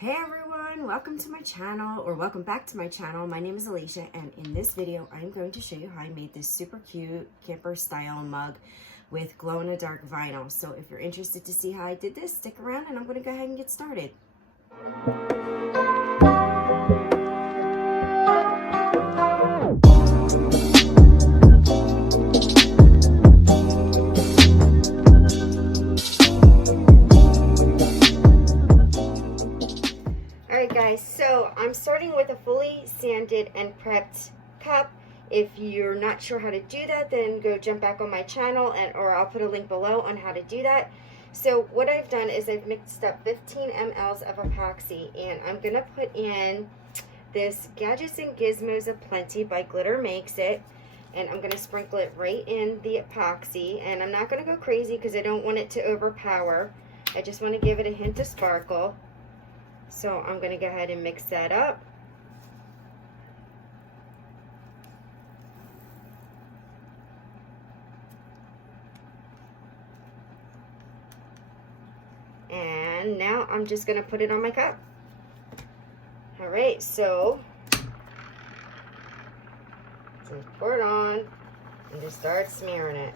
Hey everyone, welcome to my channel, or welcome back to my channel. My name is Alicia, and in this video I'm going to show you how I made this super cute camper style mug with glow-in-the-dark vinyl. So if you're interested to see how I did this, stick around and I'm going to go ahead and get started. Alright guys, so I'm starting with a fully sanded and prepped cup. If you're not sure how to do that, then go jump back on my channel or I'll put a link below on how to do that. So what I've done is I've mixed up 15 mLs of epoxy, and I'm going to put in this Gadgets and Gizmos Aplenty by Glitter Makes It, and I'm going to sprinkle it right in the epoxy, and I'm not going to go crazy because I don't want it to overpower. I just want to give it a hint of sparkle. So I'm going to go ahead and mix that up. And now I'm just going to put it on my cup. Alright, so just pour it on and just start smearing it.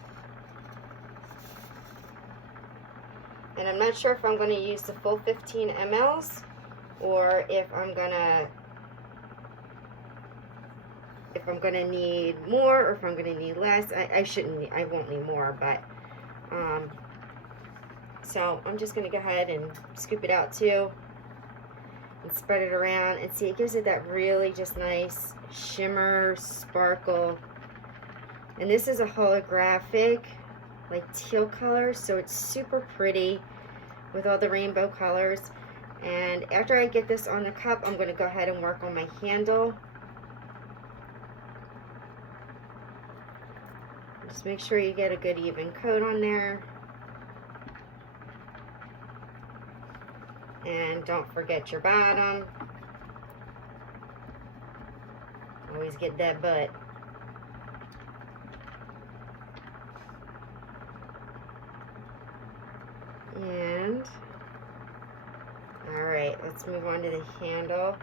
And I'm not sure if I'm going to use the full 15 mLs or if I'm gonna need more, or if I'm gonna need less. I won't need more, but so I'm just gonna go ahead and scoop it out too and spread it around, and see, it gives it that really just nice shimmer, sparkle. And this is a holographic like teal color, so it's super pretty with all the rainbow colors. And after I get this on the cup, I'm going to go ahead and work on my handle. Just make sure you get a good even coat on there. And don't forget your bottom. Always get that butt. And alright, let's move on to the handle.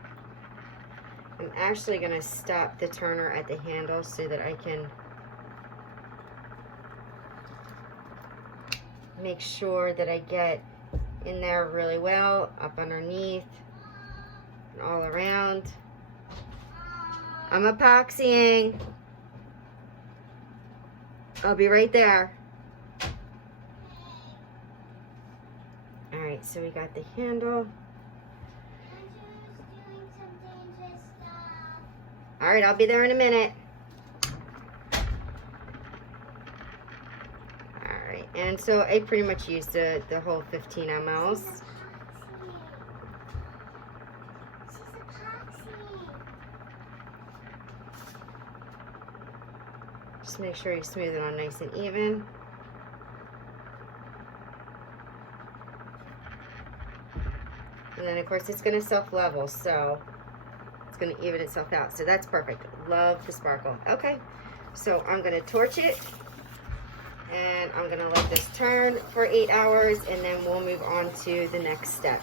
I'm actually going to stop the turner at the handle so that I can make sure that I get in there really well, up underneath and all around. I'm epoxying. I'll be right there. Alright, so we got the handle. Alright, I'll be there in a minute. Alright, and so I pretty much used the whole 15 mLs. Just make sure you smooth it on nice and even. And then, of course, it's going to self-level, so it's going to even itself out. So that's perfect. Love the sparkle. Okay, so I'm going to torch it, and I'm going to let this turn for 8 hours, and then we'll move on to the next step.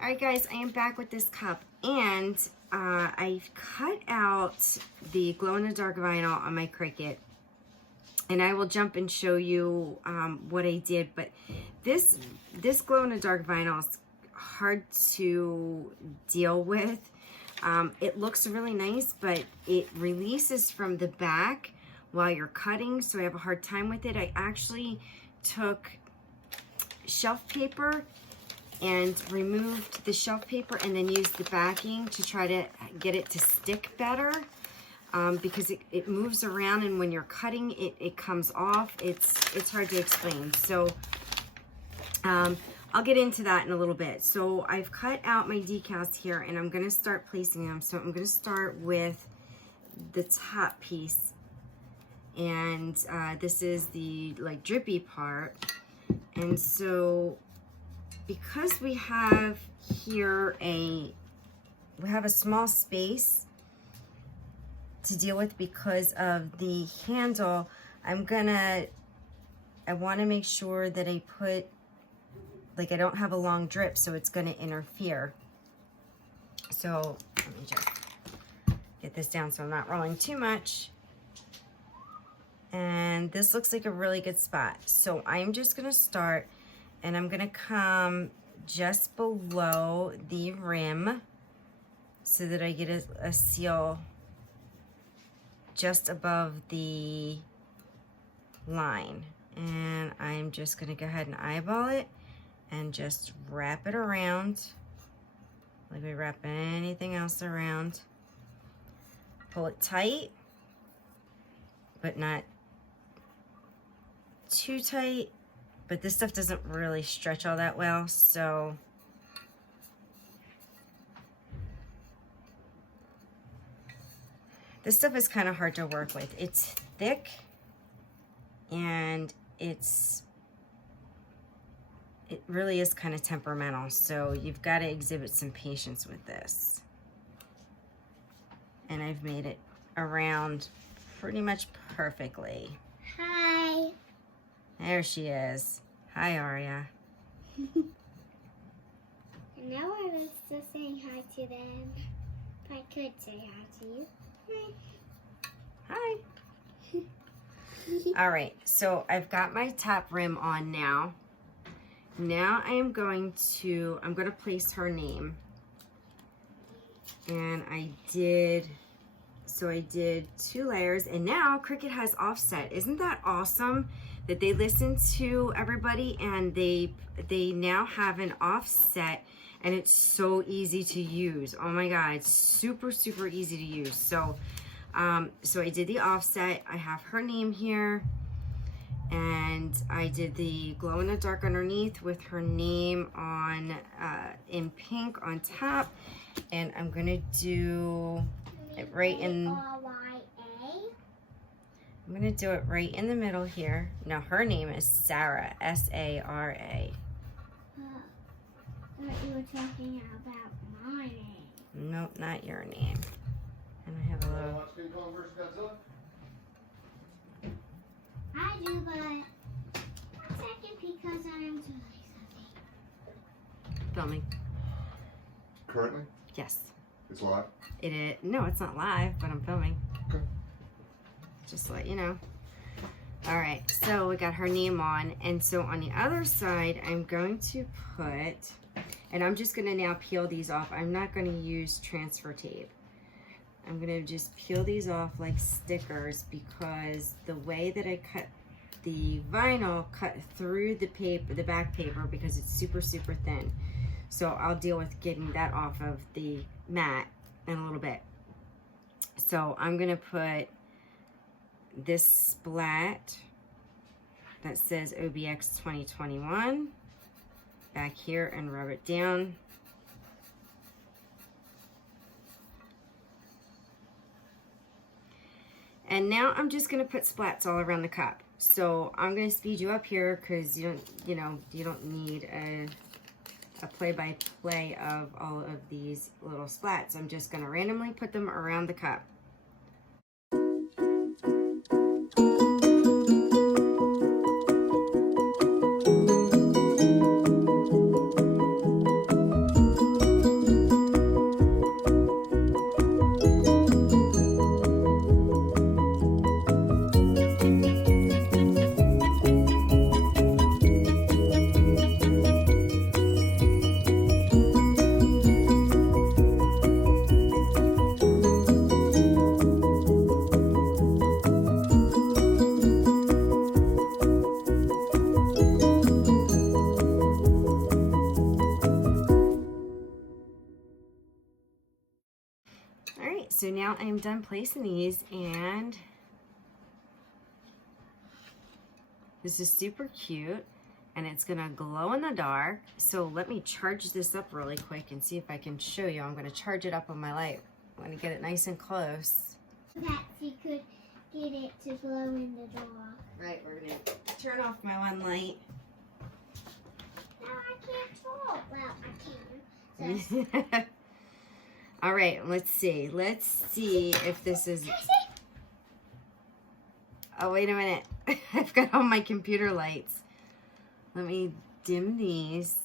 Alright guys, I am back with this cup, and I've cut out the glow-in-the-dark vinyl on my Cricut, and I will jump and show you what I did. But this glow-in-the-dark vinyl is hard to deal with. It looks really nice, but it releases from the back while you're cutting, so I have a hard time with it. I actually took shelf paper and removed the shelf paper and then used the backing to try to get it to stick better, because it moves around, and when you're cutting it comes off. It's hard to explain, so I'll get into that in a little bit. So I've cut out my decals here, and I'm going to start placing them. So I'm going to start with the top piece, and this is the like drippy part. And so because we have here we have a small space to deal with because of the handle, I want to make sure that I put, like, I don't have a long drip, so it's going to interfere. So let me just get this down so I'm not rolling too much. And this looks like a really good spot. So I'm just going to start, and I'm going to come just below the rim so that I get a seal just above the line. And I'm just going to go ahead and eyeball it and just wrap it around like we wrap anything else around. Pull it tight, but not too tight. But this stuff doesn't really stretch all that well, so this stuff is kind of hard to work with. It's thick, and it really is kind of temperamental, so you've got to exhibit some patience with this. And I've made it around pretty much perfectly. Hi. There she is. Hi, Aria. And now I was just saying hi to them. If I could say hi to you. Hi. All right, so I've got my top rim on now. Now I'm going to place her name. And I did 2 layers, and now Cricut has offset. Isn't that awesome that they listen to everybody and they now have an offset, and it's so easy to use. Oh my God, it's super, super easy to use. So so I did the offset. I have her name here, and I did the glow in the dark underneath with her name on in pink on top, and I'm gonna do it right in. I'm gonna do it right in the middle here. Now her name is Sarah, S-A-R-A. I thought you were talking about my name. Nope, not your name. And I have a little. I do, but one second, because I am doing something. Filming. Currently? Yes. It's live? It is. No, it's not live, but I'm filming. Okay. Just to let you know. All right, so we got her name on, and so on the other side, I'm going to put, and I'm just gonna now peel these off. I'm not gonna use transfer tape. I'm gonna just peel these off like stickers, because the way that I cut the vinyl cut through the paper, the back paper, because it's super, super thin. So I'll deal with getting that off of the mat in a little bit. So I'm gonna put this splat that says OBX 2021 back here and rub it down. And now I'm just gonna put splats all around the cup. So I'm gonna speed you up here because you don't need a play-by-play of all of these little splats. I'm just gonna randomly put them around the cup. So now I'm done placing these, and this is super cute, and it's gonna glow in the dark. So let me charge this up really quick and see if I can show you. I'm gonna charge it up on my light. I'm gonna get it nice and close. That you could get it to glow in the dark. Right, we're gonna turn off my one light. Now I can't draw. Well, I can. So, All right, let's see. Let's see if this is... Oh, wait a minute. I've got all my computer lights. Let me dim these.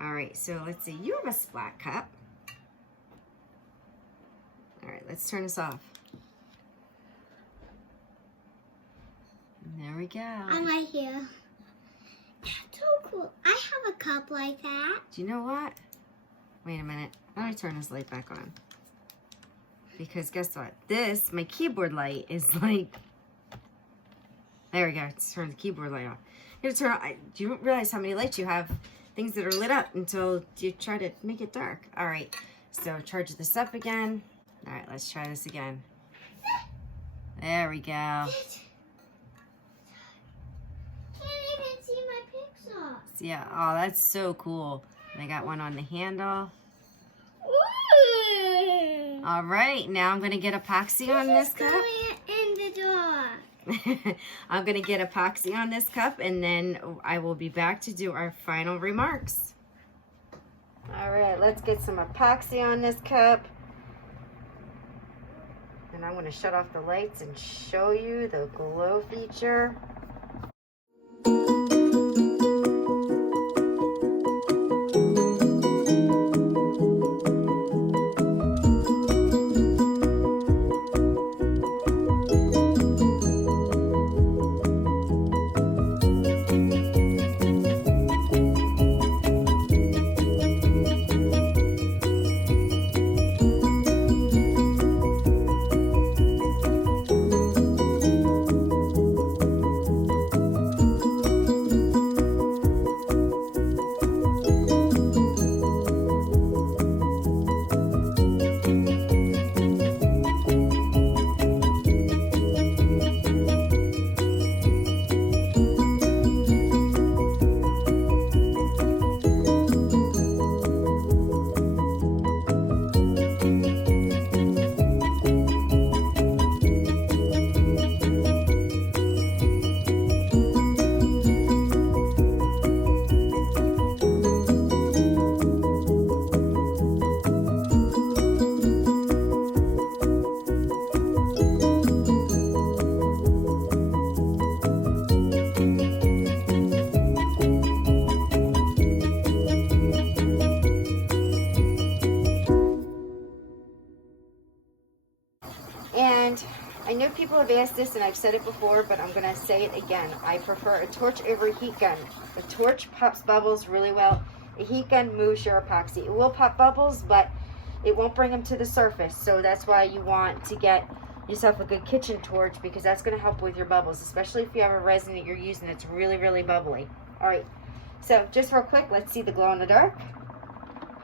All right, so let's see. You have a Splat Cup. All right, let's turn this off. There we go. I'm right here. That's so cool. I have a cup like that. Do you know what? Wait a minute. Let me turn this light back on. Because guess what? This, my keyboard light is like... There we go. Let's turn the keyboard light off. You gotta turn on, do you realize how many lights you have? Things that are lit up until you try to make it dark. All right. So charge this up again. All right, let's try this again. There we go. Can't even see my pixel. Yeah, oh, that's so cool. And I got one on the handle. Ooh. All right, now I'm gonna get epoxy on this cup. In the door. I'm gonna get epoxy on this cup, and then I will be back to do our final remarks. All right, let's get some epoxy on this cup. And I'm gonna shut off the lights and show you the glow feature. And I know people have asked this, and I've said it before, but I'm going to say it again. I prefer a torch over a heat gun. A torch pops bubbles really well. A heat gun moves your epoxy. It will pop bubbles, but it won't bring them to the surface. So that's why you want to get yourself a good kitchen torch, because that's going to help with your bubbles, especially if you have a resin that you're using that's really, really bubbly. All right, so just real quick, let's see the glow in the dark.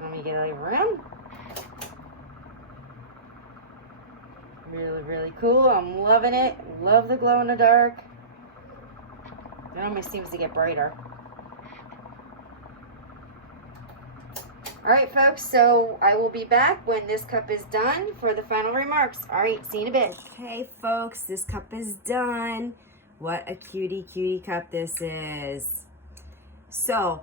Let me get it around. Really, really cool. I'm loving it. Love the glow in the dark. It almost seems to get brighter. All right, folks, so I will be back when this cup is done for the final remarks. All right, see you in a bit. Okay, folks, this cup is done. What a cutie cup this is. So,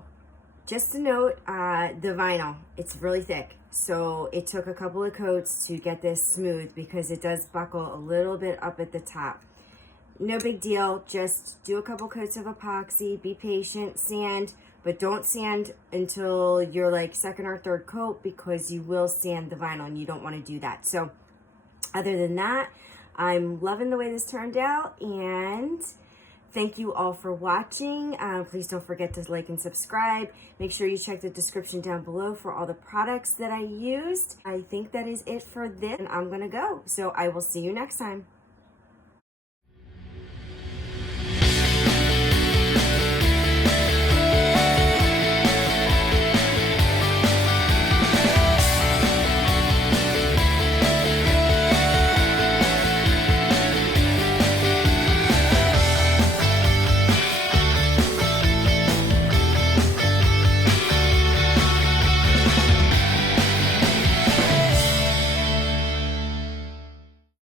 just a note, the vinyl, it's really thick. So it took a couple of coats to get this smooth because it does buckle a little bit up at the top. No big deal, just do a couple coats of epoxy, be patient, sand, but don't sand until you're like second or third coat, because you will sand the vinyl and you don't want to do that. So other than that, I'm loving the way this turned out, and thank you all for watching. Please don't forget to like and subscribe. Make sure you check the description down below for all the products that I used. I think that is it for this, and I'm gonna go. So I will see you next time.